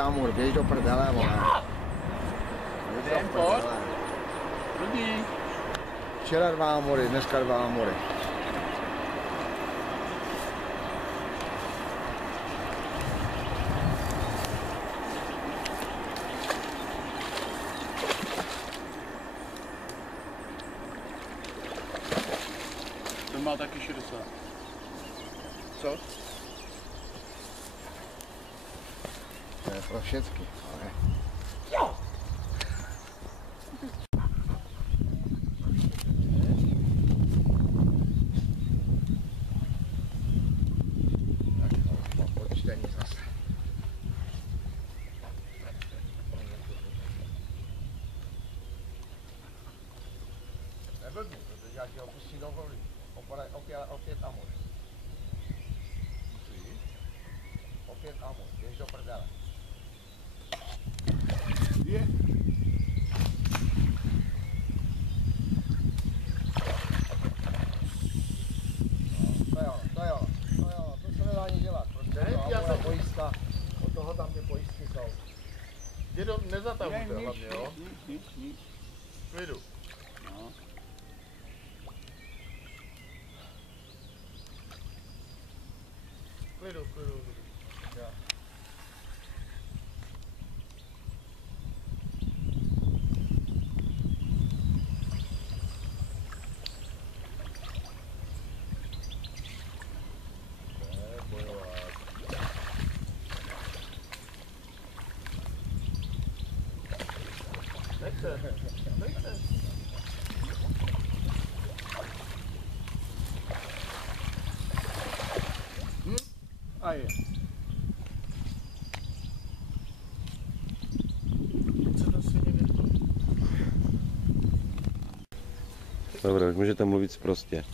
Amor, běž do prdele, vole. Jdem, pojď. Blbý. Včera 2 amory, dneska 2 amory. Ten má taky 60. Co? To je pro všecky, ale... Jo! Tak no, počtení zase. Neblbni, protože já tě opustím do hory. Opět amor. Opět amor, běž do prdele. Je. To se nedá nic dělat, prostě to pojistka, od toho tam ty pojistky jsou. Dědo, nezatahujte hlavně, jo? Nic. Klidu. No. Klidu. Jo. Nechte. A je. Co to svině vytklo? Dobré, už můžete mluvit prostě.